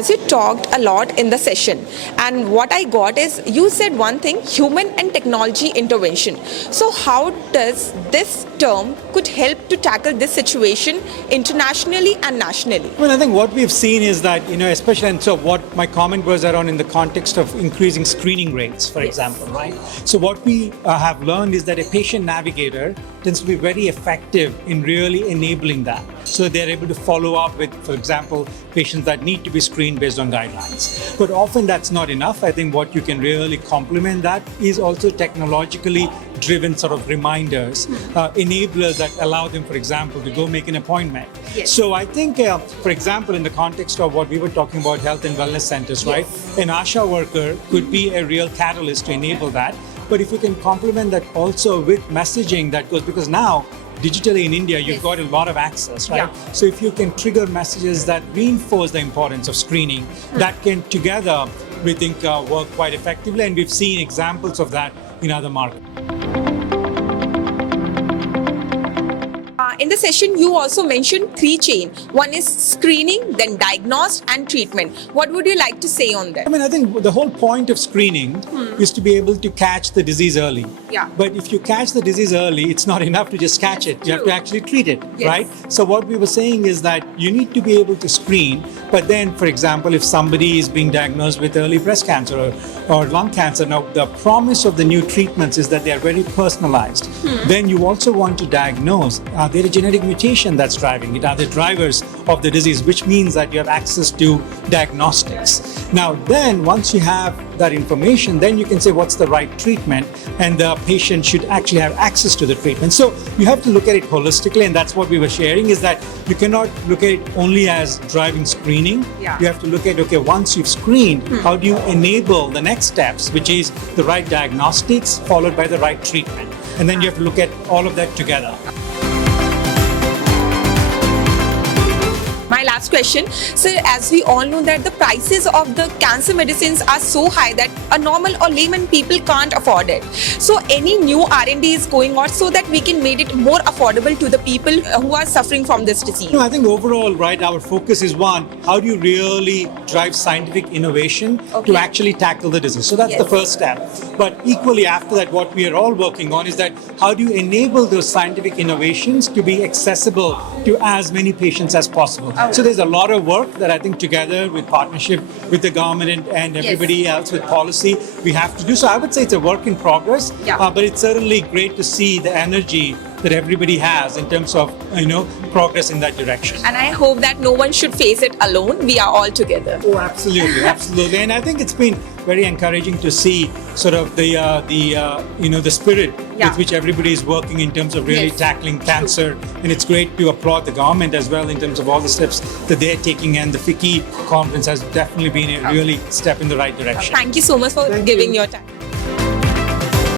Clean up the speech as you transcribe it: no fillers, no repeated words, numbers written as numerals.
as you talked a lot in the session, and what I got is you said one thing, human and technology intervention. So how does this term could help to tackle this situation internationally and nationally? Well, I think what we've seen is that, especially, and so what my comment was around in the context of increasing screening rates, for example, right? So what we have learned is that a patient navigator tends to be very effective in really enabling that. So they're able to follow up with, for example, patients that need to be screened based on guidelines. But often that's not enough. I think what you can really complement that is also technologically driven sort of reminders, enablers that allow them, for example, to go make an appointment. Yes. So I think, for example, in the context of what we were talking about, health and wellness centers, right? An ASHA worker could be a real catalyst to enable that. But if you can complement that also with messaging that goes, because now digitally in India, you've got a lot of access, right? Yeah. So if you can trigger messages that reinforce the importance of screening, that can together, we think, work quite effectively. And we've seen examples of that in other markets. In the session, you also mentioned 3 chains. One is screening, then diagnosed, and treatment. What would you like to say on that? I mean, I think the whole point of screening is to be able to catch the disease early. Yeah. But if you catch the disease early, it's not enough to just catch it. You have to actually treat it, Yes. right? So what we were saying is that you need to be able to screen, but then, for example, if somebody is being diagnosed with early breast cancer or lung cancer, now the promise of the new treatments is that they are very personalized. Then you also want to diagnose, are there a genetic mutation that's driving it? Are there drivers of the disease, which means that you have access to diagnostics. Now, then once you have that information, then you can say what's the right treatment, and the patient should actually have access to the treatment. So you have to look at it holistically, and that's what we were sharing, is that you cannot look at it only as driving screening. Yeah. You have to look at, okay, once you've screened, how do you enable the next steps, which is the right diagnostics followed by the right treatment. And then you have to look at all of that together. My last question, sir, as we all know that the prices of the cancer medicines are so high that a normal or layman people can't afford it. So any new R&D is going on so that we can make it more affordable to the people who are suffering from this disease? No, I think overall, right, our focus is one, how do you really drive scientific innovation to actually tackle the disease? So that's the first step. But equally after that, what we are all working on is that how do you enable those scientific innovations to be accessible to as many patients as possible? So there's a lot of work that I think together with partnership with the government and everybody else with policy, we have to do. So I would say it's a work in progress, but it's certainly great to see the energy that everybody has in terms of, progress in that direction. And I hope that no one should face it alone. We are all together. Oh, absolutely, absolutely. And I think it's been very encouraging to see sort of the spirit with which everybody is working in terms of really tackling cancer. And it's great to applaud the government as well in terms of all the steps that they're taking. And the FICCI conference has definitely been a really step in the right direction. Thank you so much for giving your time.